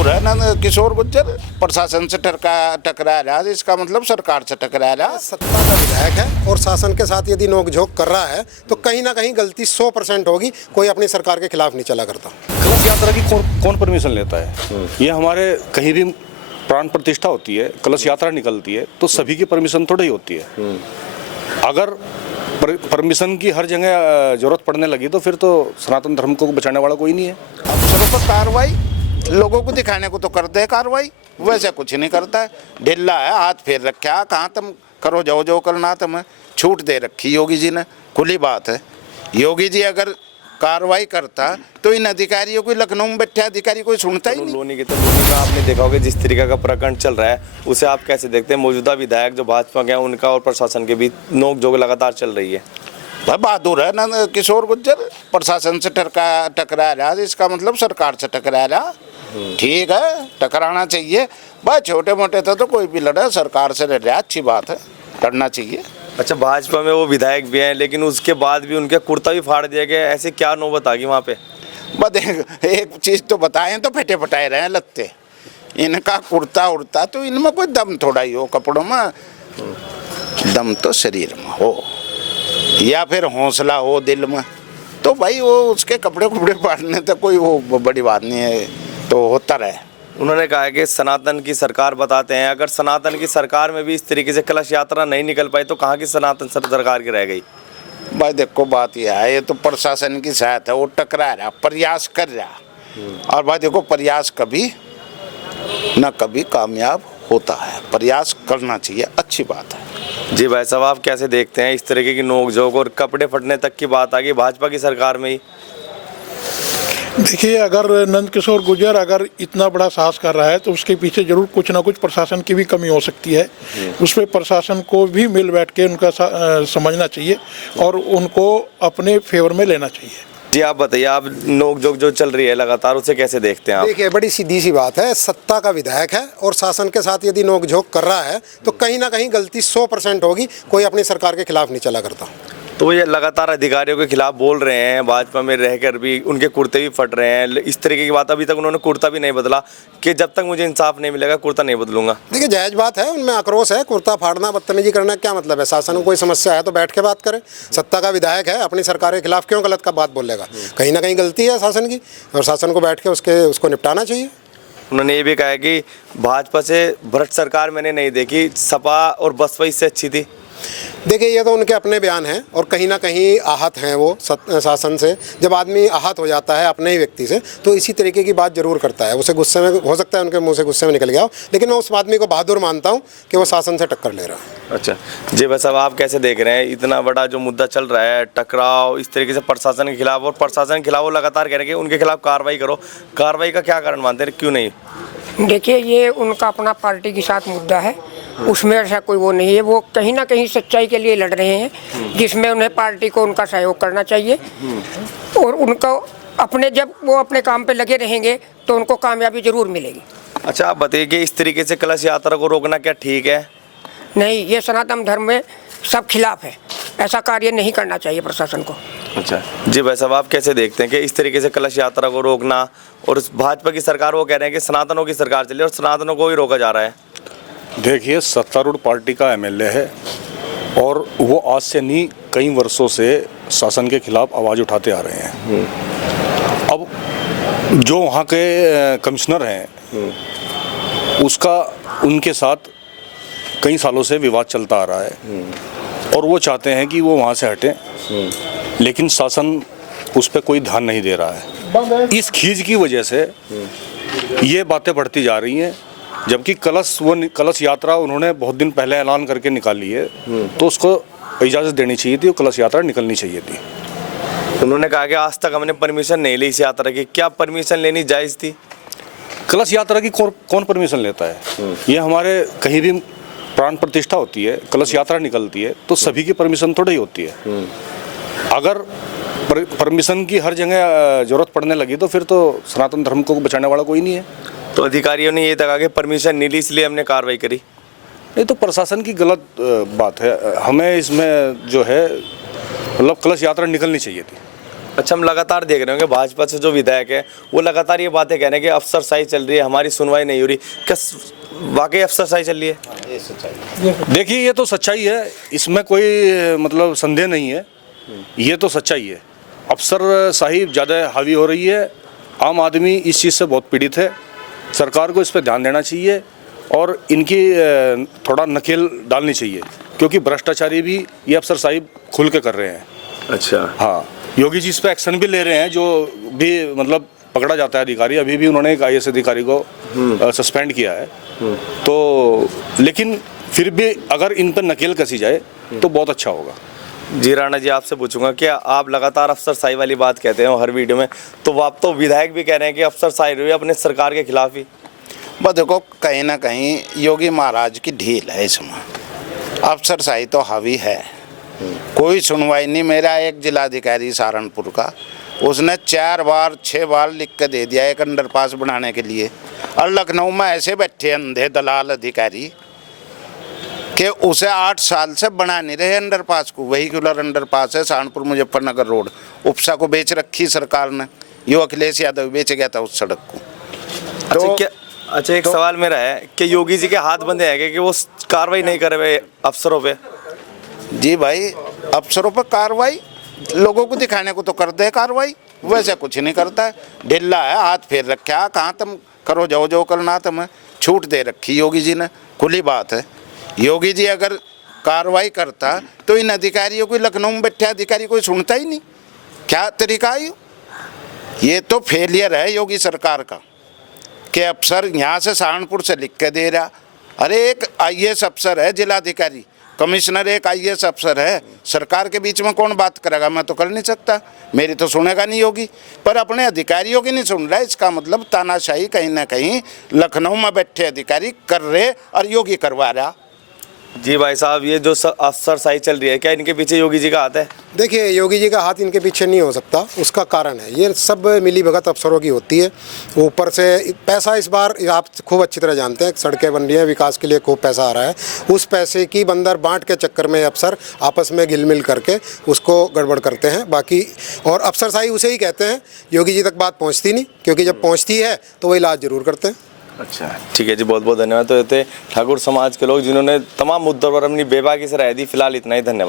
बहादुर है नंद किशोर गुर्जर, प्रशासन से टकरा रहा है, इसका मतलब सरकार से टकरा रहा है। सत्ता का विधायक है और शासन के साथ यदि नोकझोंक कर रहा है तो कहीं ना कहीं गलती 100% होगी। कोई अपनी सरकार के खिलाफ नहीं चला करता। कलश यात्रा की कौन परमिशन लेता है? ये हमारे कहीं भी प्राण प्रतिष्ठा होती है, कलश यात्रा निकलती है तो सभी की परमिशन थोड़ी होती है। अगर परमिशन की हर जगह जरूरत पड़ने लगी तो फिर तो सनातन धर्म को बचाने वाला कोई नहीं है। अफसरों पर कार्रवाई, लोगों को दिखाने को तो करते हैं कार्रवाई, वैसे कुछ नहीं करता है। ढिल्ला है, हाथ फेर रखा, कहाँ तुम करो जो करना, तुम छूट दे रखी योगी जी ने, खुली बात है। योगी जी अगर कार्रवाई करता तो इन अधिकारियों को, लखनऊ में बैठे अधिकारी कोई सुनता ही नहीं। लोनी में आपने देखा होगा जिस तरीके का प्रकरण चल रहा है, उसे आप कैसे देखते हैं? मौजूदा विधायक जो भाजपा के हैं उनका और प्रशासन के बीच नोकझोंक लगातार चल रही है। बहादुर है नंद किशोर गुर्जर, प्रशासन से टकरा रहा है, इसका मतलब सरकार से टकरा रहा। ठीक है, टकराना चाहिए भाई, छोटे मोटे तो कोई भी लड़े, सरकार से लड़ रहा, अच्छी बात है, लड़ना चाहिए। अच्छा, भाजपा में वो विधायक भी हैं लेकिन उसके बाद भी उनके कुर्ता भी फाड़ दिया गया, ऐसे क्या नौबत आ गई वहाँ पे? बस एक चीज़ तो बताएं तो फटे फटाए रहे लगते, इनका कुर्ता उड़ता तो इनमें कोई दम थोड़ा ही हो, कपड़ों में दम तो शरीर में हो या फिर हौसला हो दिल में, तो भाई वो उसके कपड़े फाड़ने तो कोई वो बड़ी बात नहीं है, तो होता रहे। उन्होंने कहा है कि सनातन की सरकार बताते हैं, अगर सनातन की सरकार में भी इस तरीके से कलश यात्रा नहीं निकल पाई तो कहाँ की सनातन सरकार की रह गई? भाई देखो बात यह है, ये तो प्रशासन की सहायता है, वो टकरा रहा, प्रयास कर रहा, और भाई देखो प्रयास कभी न कभी कामयाब होता है, प्रयास करना चाहिए, अच्छी बात है। जी भाई साहब, आप कैसे देखते हैं इस तरीके की नोकझोंक और कपड़े फटने तक की बात आ गई भाजपा की सरकार में ही? देखिए, अगर नंदकिशोर गुर्जर अगर इतना बड़ा साहस कर रहा है तो उसके पीछे जरूर कुछ ना कुछ प्रशासन की भी कमी हो सकती है। उस पर प्रशासन को भी मिल बैठ के उनका समझना चाहिए और उनको अपने फेवर में लेना चाहिए। जी आप बताइए, आप नोकझोंक जो चल रही है लगातार, उसे कैसे देखते हैं आप? देखिए, बड़ी सीधी सी बात है, सत्ता का विधायक है और शासन के साथ यदि नोकझोंक कर रहा है तो कहीं ना कहीं गलती 100% होगी। कोई अपनी सरकार के खिलाफ नहीं चला करता। तो ये लगातार अधिकारियों के खिलाफ बोल रहे हैं, भाजपा में रहकर भी उनके कुर्ते भी फट रहे हैं, इस तरीके की बात। अभी तक उन्होंने कुर्ता भी नहीं बदला कि जब तक मुझे इंसाफ नहीं मिलेगा कुर्ता नहीं बदलूंगा। देखिए, जायज़ बात है, उनमें आक्रोश है, कुर्ता फाड़ना, बदतमीजी करना क्या मतलब है? शासन को कोई समस्या है तो बैठ के बात करें। सत्ता का विधायक है, अपनी सरकार के खिलाफ क्यों गलत का बात बोलेगा? कहीं ना कहीं गलती है शासन की और शासन को बैठ के उसको निपटाना चाहिए। उन्होंने ये भी कहा है कि भाजपा से भ्रष्ट सरकार मैंने नहीं देखी, सपा और बसपा इससे अच्छी थी। देखिए, ये तो उनके अपने बयान हैं और कहीं ना कहीं आहत हैं वो शासन से। जब आदमी आहत हो जाता है अपने ही व्यक्ति से तो इसी तरीके की बात जरूर करता है। उसे गुस्से में, हो सकता है उनके मुंह से गुस्से में निकल गया हो, लेकिन मैं उस आदमी को बहादुर मानता हूँ कि वो शासन से टक्कर ले रहा है। अच्छा जी भाई साहब, आप कैसे देख रहे हैं इतना बड़ा जो मुद्दा चल रहा है, टकराव इस तरीके से प्रशासन के खिलाफ, और प्रशासन के खिलाफ वो लगातार कह रहे हैं कि उनके खिलाफ कार्रवाई करो। कार्रवाई का क्या कारण मानते हैं, क्यों नहीं? देखिए, ये उनका अपना पार्टी के साथ मुद्दा है, उसमें ऐसा कोई वो नहीं है। वो कहीं ना कहीं सच्चाई के लिए लड़ रहे हैं, जिसमें उन्हें पार्टी को उनका सहयोग करना चाहिए और उनको अपने, जब वो अपने काम पे लगे रहेंगे तो उनको कामयाबी जरूर मिलेगी। अच्छा, आप बताइए कि इस तरीके से कलश यात्रा को रोकना क्या ठीक है? नहीं, ये सनातन धर्म में सब खिलाफ है, ऐसा कार्य नहीं करना चाहिए प्रशासन को। अच्छा जी भाई साहब, आप कैसे देखते हैं कि इस तरीके से कलश यात्रा को रोकना, और भाजपा की सरकार वो कह रहे हैं कि सनातनों की सरकार चली और सनातनों को ही रोका जा रहा है? देखिए, सत्तारूढ़ पार्टी का एमएलए है और वो आज से नहीं कई वर्षों से शासन के खिलाफ आवाज़ उठाते आ रहे हैं। अब जो वहाँ के कमिश्नर हैं उसका उनके साथ कई सालों से विवाद चलता आ रहा है और वो चाहते हैं कि वो वहाँ से हटें, लेकिन शासन उस पर कोई ध्यान नहीं दे रहा है। इस खींच की वजह से ये बातें बढ़ती जा रही हैं, जबकि कलश यात्रा उन्होंने बहुत दिन पहले ऐलान करके निकाली है, तो उसको इजाज़त देनी चाहिए थी, कलश यात्रा निकलनी चाहिए थी। उन्होंने कहा कि आज तक हमने परमिशन नहीं ली इस यात्रा की, क्या परमिशन लेनी जायज़ थी? कलश यात्रा की कौन परमिशन लेता है? ये हमारे कहीं भी प्राण प्रतिष्ठा होती है, कलश यात्रा निकलती है तो सभी की परमिशन थोड़ी होती है। अगर परमिशन की हर जगह जरूरत पड़ने लगी तो फिर तो सनातन धर्म को बचाने वाला कोई नहीं है। तो अधिकारियों ने ये कहा कि परमिशन नहीं ली इसलिए हमने कार्रवाई करी। ये तो प्रशासन की गलत बात है। हमें इसमें जो है मतलब कलश यात्रा निकलनी चाहिए थी। अच्छा, हम लगातार देख रहे होंगे भाजपा से जो विधायक है वो लगातार ये बातें कह रहे हैं कि अफसरशाही चल रही है, हमारी सुनवाई नहीं हो रही। क्या वाकई अफसरशाही चल रही है? देखिए, ये तो सच्चाई है, इसमें कोई मतलब संदेह नहीं है, ये तो सच्चाई है। अफसरशाही ज़्यादा हावी हो रही है, आम आदमी इस चीज़ से बहुत पीड़ित है। सरकार को इस पर ध्यान देना चाहिए और इनकी थोड़ा नकेल डालनी चाहिए, क्योंकि भ्रष्टाचारी भी ये अफसरशाही खुल के कर रहे हैं। अच्छा, हाँ, योगी जी इस पर एक्शन भी ले रहे हैं, जो भी मतलब पकड़ा जाता है अधिकारी। अभी भी उन्होंने एक IAS अधिकारी को सस्पेंड किया है। तो लेकिन फिर भी अगर इन पर नकेल कसी जाए तो बहुत अच्छा होगा। जी राणा जी, आपसे पूछूंगा कि आप लगातार अफसरशाही वाली बात कहते हैं हर वीडियो में, तो आप तो विधायक भी कह रहे हैं कि अफसरशाही रही है अपने सरकार के खिलाफ ही। बस देखो, कहीं ना कहीं योगी महाराज की ढील है इसमें, अफसरशाही तो हावी है, कोई सुनवाई नहीं। मेरा एक जिलाधिकारी सहारनपुर का, उसने 4 बार 6 बार लिख के दे दिया एक अंडरपास बनाने के लिए, और लखनऊ में ऐसे बैठे अंधे दलाल अधिकारी कि उसे 8 साल से बना नहीं रहे अंडरपास को। वेहिकुलर अंडरपास है सहारनपुर मुजफ्फरनगर रोड, उपसा को बेच रखी सरकार ने, यो अखिलेश यादव बेच गया था उस सड़क को। अच्छा, एक सवाल मेरा है कि योगी जी के हाथ बंधे हैं कि वो कार्रवाई नहीं कर रहे अफसरों पे? जी भाई, अफसरों पर कार्रवाई लोगों को दिखाने को तो कर दे कार्रवाई, वैसे कुछ नहीं करता है। ढिल्ला है, हाथ फेर रखा, कहाँ तुम करो जो जो करना, तुम्हें छूट दे रखी योगी जी ने, खुली बात है। योगी जी अगर कार्रवाई करता तो इन अधिकारियों को, लखनऊ में बैठे अधिकारी कोई सुनता ही नहीं। क्या तरीका है ये? तो फेलियर है योगी सरकार का कि अफसर यहाँ से सहारनपुर से लिख के दे रहा। अरे एक IAS अफसर है, जिलाधिकारी कमिश्नर एक IAS अफसर है, सरकार के बीच में कौन बात करेगा? मैं तो कर नहीं सकता, मेरी तो सुनेगा नहीं योगी, पर अपने अधिकारियों की नहीं सुन रहा है। इसका मतलब तानाशाही कहीं ना कहीं लखनऊ में बैठे अधिकारी कर रहे और योगी करवा रहा। जी भाई साहब, ये जो अफसरशाही चल रही है, क्या इनके पीछे योगी जी का हाथ है? देखिए, योगी जी का हाथ इनके पीछे नहीं हो सकता। उसका कारण है ये सब मिली भगत अफसरों की होती है। ऊपर से पैसा इस बार आप खूब अच्छी तरह जानते हैं, सड़कें बन रही हैं, विकास के लिए खूब पैसा आ रहा है। उस पैसे की बंदर बांट के चक्कर में अफसर आपस में गिलमिल करके उसको गड़बड़ करते हैं। बाकी और अफसरशाही उसे ही कहते हैं, योगी जी तक बात पहुँचती नहीं, क्योंकि जब पहुँचती है तो वो इलाज ज़रूर करते हैं। अच्छा, ठीक है जी, बहुत बहुत धन्यवाद। तो ये थे ठाकुर समाज के लोग जिन्होंने तमाम मुद्दों पर अपनी बेबाकी से राय दी। फिलहाल इतना ही, धन्यवाद।